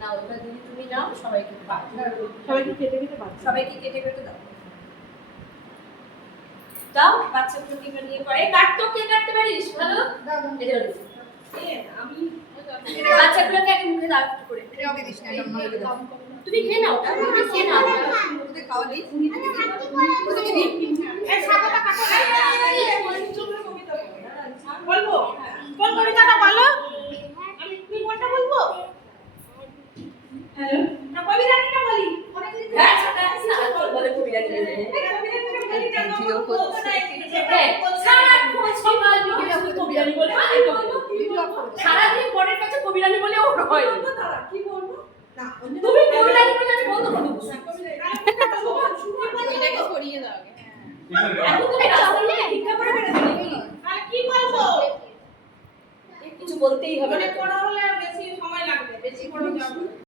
না ওটা দিদি তুমি নাও, সবাইকে সবাইকে কেটে কেটে বাদ সবাইকে কেটে কেটে দাও। দাও বাচ্চাগুলোকে এবার নিয়ে পড়ে কাটতো, কে কাটতে পারিস ভালো? আমি বাচ্চাগুলোকে আগে মুখে দাও একটু করে। তুমি খেয়ে নাও, তুমি খেয়ে নাও, ওদের খাওয়া দিই। বলবো কোন কবিতাটা বলো? আমি তুমি কোনটা বলবো? হ্যালো না কবিরানীটা বলি। হ্যাঁ ছাড়া বলে কবিরানী ভিডিও করছে। হ্যাঁ সারাক্ষণ সকাল বিকেল কবিরানী বলে সারাদিন পরের কাছে কবিরানী বলে ওর হয়। কি বলবো? না তুমি কবিরানী বলে আমি বন্ধ করে দেবো। এটাকে সরিয়ে দাও আগে। এখন তুমি রাস্তা দিয়ে ভিক্ষা করে বেড়ে যাবে। তাহলে কি বলবো? কিছু বলতেই হবে না। পড়া হলে বেশি সময় লাগবে, বেশি পড়া যাবে।